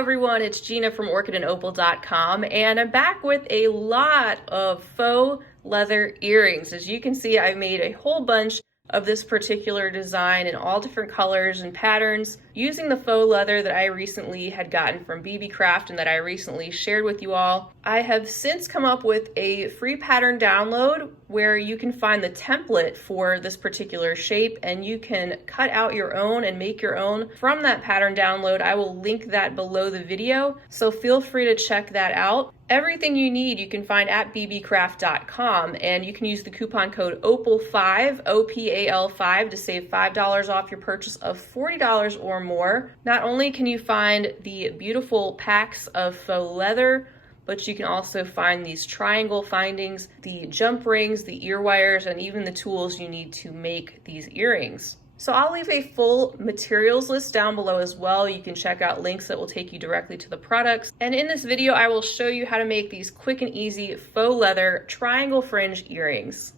everyone, it's Gina from orchidandopal.com, and I'm back with a lot of faux leather earrings. As you can see, I made a whole bunch of this particular design in all different colors and patterns using the faux leather that I recently had gotten from Beebeecraft and that I recently shared with you all. I have since come up with a free pattern download where you can find the template for this particular shape and you can cut out your own and make your own from that pattern download. I will link that below the video, so feel free to check that out. Everything you need you can find at beebeecraft.com, and you can use the coupon code OPAL5, OPAL5, to save $5 off your purchase of $40 or more. Not only can you find the beautiful packs of faux leather, but you can also find these triangle findings, the jump rings, the ear wires, and even the tools you need to make these earrings. So I'll leave a full materials list down below as well. You can check out links that will take you directly to the products. And in this video, I will show you how to make these quick and easy faux leather triangle fringe earrings.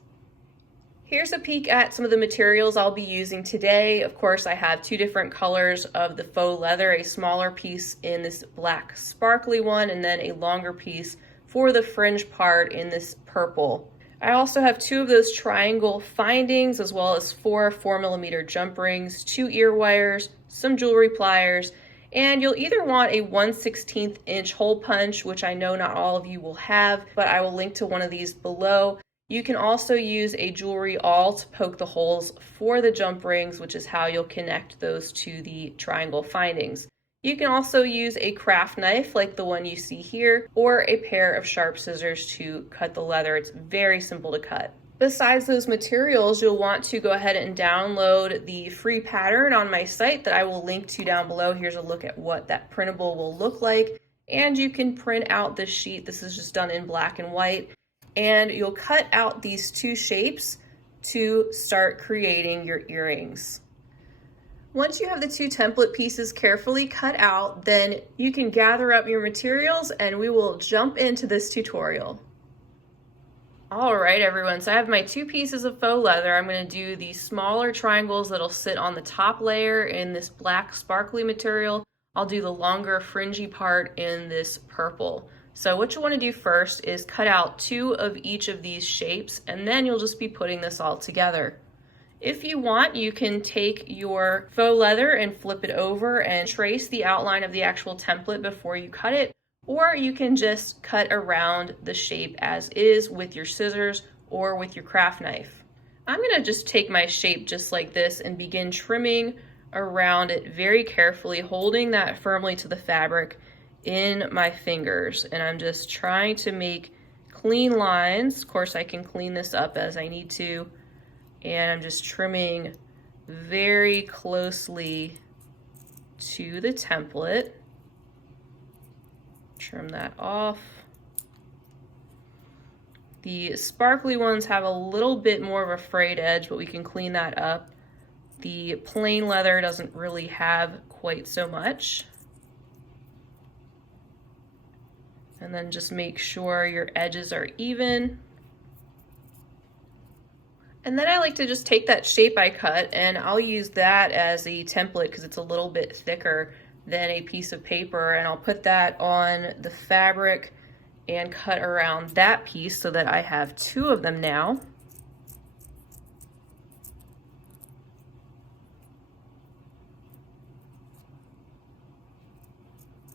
Here's a peek at some of the materials I'll be using today. Of course, I have two different colors of the faux leather, a smaller piece in this black sparkly one, and then a longer piece for the fringe part in this purple. I also have two of those triangle findings, as well as four 4mm jump rings, two ear wires, some jewelry pliers, and you'll either want a 1/16 inch hole punch, which I know not all of you will have, but I will link to one of these below. You can also use a jewelry awl to poke the holes for the jump rings, which is how you'll connect those to the triangle findings. You can also use a craft knife like the one you see here, or a pair of sharp scissors to cut the leather. It's very simple to cut. Besides those materials, you'll want to go ahead and download the free pattern on my site that I will link to down below. Here's a look at what that printable will look like. And you can print out this sheet. This is just done in black and white. And you'll cut out these two shapes to start creating your earrings. Once you have the two template pieces carefully cut out, then you can gather up your materials and we will jump into this tutorial. All right, everyone, so I have my two pieces of faux leather. I'm going to do the smaller triangles that'll sit on the top layer in this black sparkly material. I'll do the longer fringy part in this purple. So what you want to do first is cut out two of each of these shapes, and then you'll just be putting this all together. If you want, you can take your faux leather and flip it over and trace the outline of the actual template before you cut it, or you can just cut around the shape as is with your scissors or with your craft knife. I'm going to just take my shape just like this and begin trimming around it very carefully, holding that firmly to the fabric in my fingers, and I'm just trying to make clean lines. Of course, I can clean this up as I need to, and I'm just trimming very closely to the template. Trim that off. The sparkly ones have a little bit more of a frayed edge, but we can clean that up. The plain leather doesn't really have quite so much. And then just make sure your edges are even. And then I like to just take that shape I cut and I'll use that as a template because it's a little bit thicker than a piece of paper, and I'll put that on the fabric and cut around that piece so that I have two of them now.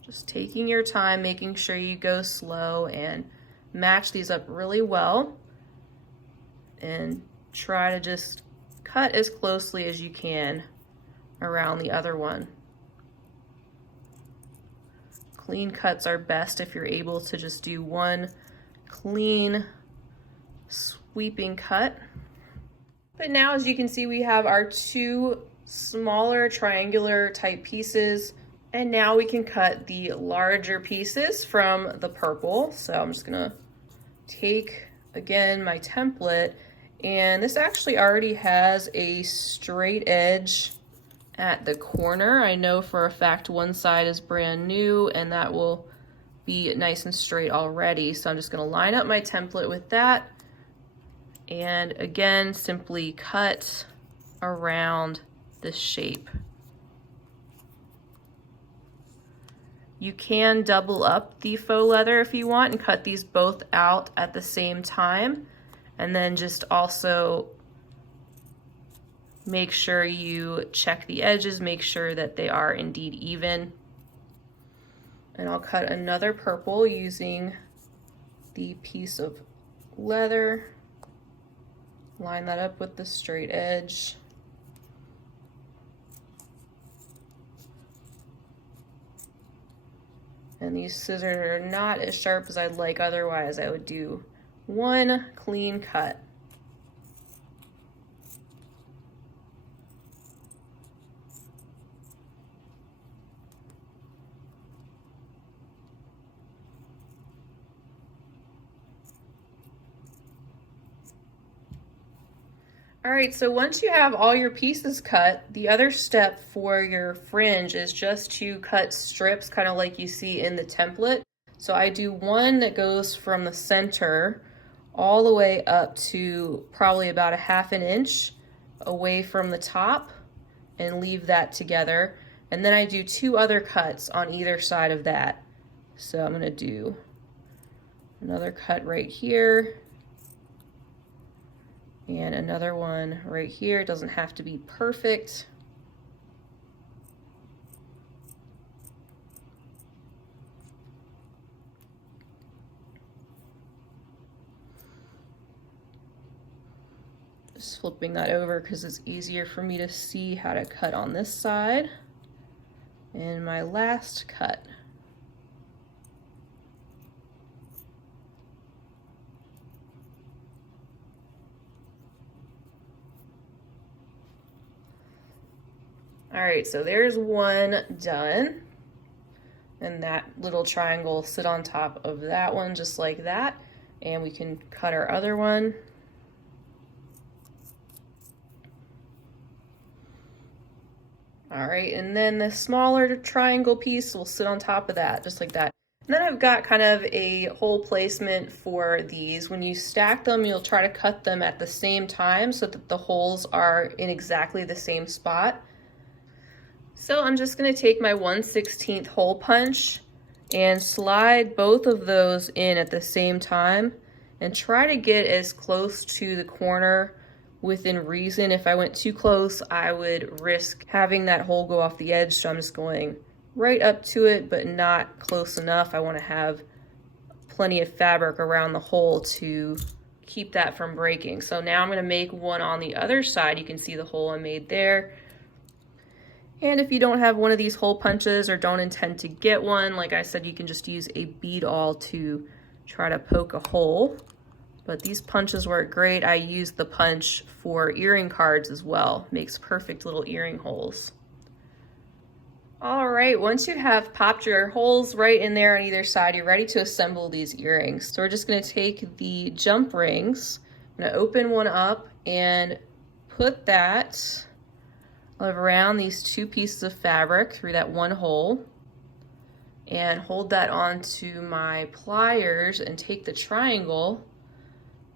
Just taking your time, making sure you go slow and match these up really well, and try to just cut as closely as you can around the other one. Clean cuts are best if you're able to just do one clean sweeping cut. But now, as you can see, we have our two smaller triangular type pieces, and now we can cut the larger pieces from the purple. So I'm just gonna take, again, my template, and this actually already has a straight edge at the corner. I know for a fact one side is brand new and that will be nice and straight already. So I'm just gonna line up my template with that, and again, simply cut around this shape. You can double up the faux leather if you want and cut these both out at the same time. And then just also make sure you check the edges, make sure that they are indeed even. And I'll cut another purple using the piece of leather. Line that up with the straight edge. And these scissors are not as sharp as I'd like, otherwise I would do one clean cut. All right, so once you have all your pieces cut, the other step for your fringe is just to cut strips, kind of like you see in the template. So I do one that goes from the center all the way up to probably about a ½ inch away from the top and leave that together. And then I do 2 other cuts on either side of that. So I'm gonna do another cut right here and another one right here. It doesn't have to be perfect. Just flipping that over because it's easier for me to see how to cut on this side. And my last cut. All right, so there's one done. And that little triangle will sit on top of that one just like that. And we can cut our other one. All right, and then the smaller triangle piece will sit on top of that, just like that. And then I've got kind of a hole placement for these. When you stack them, you'll try to cut them at the same time so that the holes are in exactly the same spot. So I'm just gonna take my 1/16 hole punch and slide both of those in at the same time and try to get as close to the corner within reason. If I went too close, I would risk having that hole go off the edge, so I'm just going right up to it, but not close enough. I wanna have plenty of fabric around the hole to keep that from breaking. So now I'm gonna make one on the other side. You can see the hole I made there. And if you don't have one of these hole punches or don't intend to get one, like I said, you can just use a bead awl to try to poke a hole. But these punches work great. I use the punch for earring cards as well. Makes perfect little earring holes. All right, once you have popped your holes right in there on either side, you're ready to assemble these earrings. So we're just gonna take the jump rings, I'm gonna open one up and put that around these 2 pieces of fabric through that one hole and hold that onto my pliers and take the triangle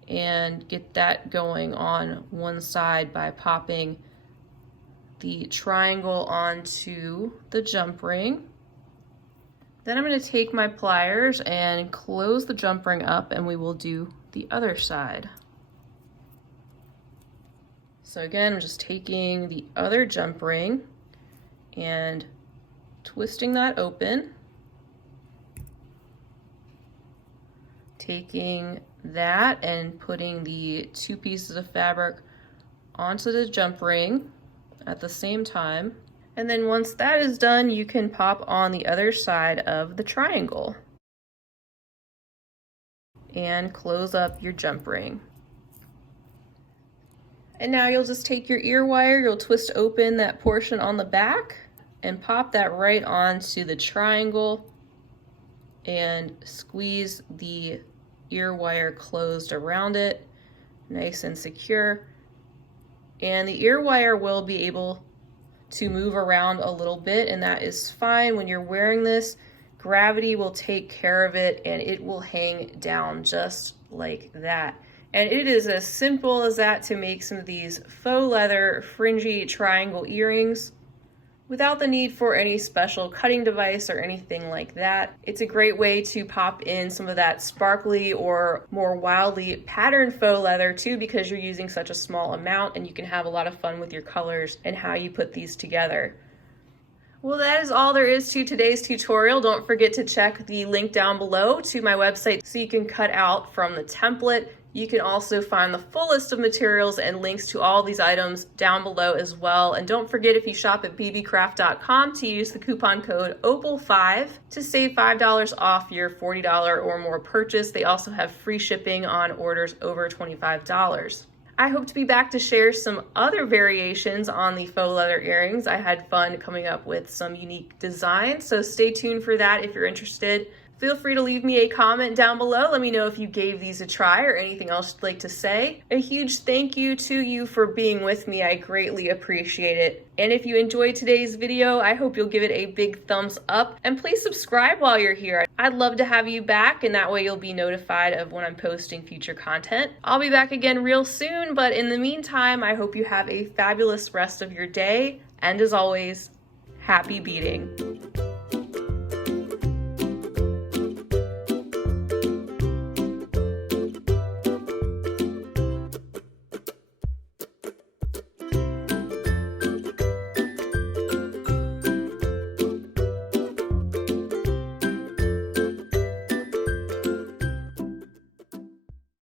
and get that going on one side by popping the triangle onto the jump ring. Then I'm going to take my pliers and close the jump ring up and we will do the other side. So again, I'm just taking the other jump ring and twisting that open, taking that and putting the 2 pieces of fabric onto the jump ring at the same time. And then once that is done, you can pop on the other side of the triangle and close up your jump ring. And now you'll just take your ear wire, you'll twist open that portion on the back and pop that right onto the triangle and squeeze the ear wire closed around it, nice and secure. And the ear wire will be able to move around a little bit, and that is fine. When you're wearing this, gravity will take care of it and it will hang down just like that. And it is as simple as that to make some of these faux leather fringy triangle earrings without the need for any special cutting device or anything like that. It's a great way to pop in some of that sparkly or more wildly patterned faux leather too, because you're using such a small amount, and you can have a lot of fun with your colors and how you put these together. Well, that is all there is to today's tutorial. Don't forget to check the link down below to my website so you can cut out from the template. You can also find the full list of materials and links to all these items down below as well. And don't forget, if you shop at beebeecraft.com, to use the coupon code OPAL5 to save $5 off your $40 or more purchase. They also have free shipping on orders over $25. I hope to be back to share some other variations on the faux leather earrings. I had fun coming up with some unique designs, so stay tuned for that if you're interested. Feel free to leave me a comment down below. Let me know if you gave these a try or anything else you'd like to say. A huge thank you to you for being with me. I greatly appreciate it. And if you enjoyed today's video, I hope you'll give it a big thumbs up, and please subscribe while you're here. I'd love to have you back, and that way you'll be notified of when I'm posting future content. I'll be back again real soon, but in the meantime, I hope you have a fabulous rest of your day. And as always, happy beading.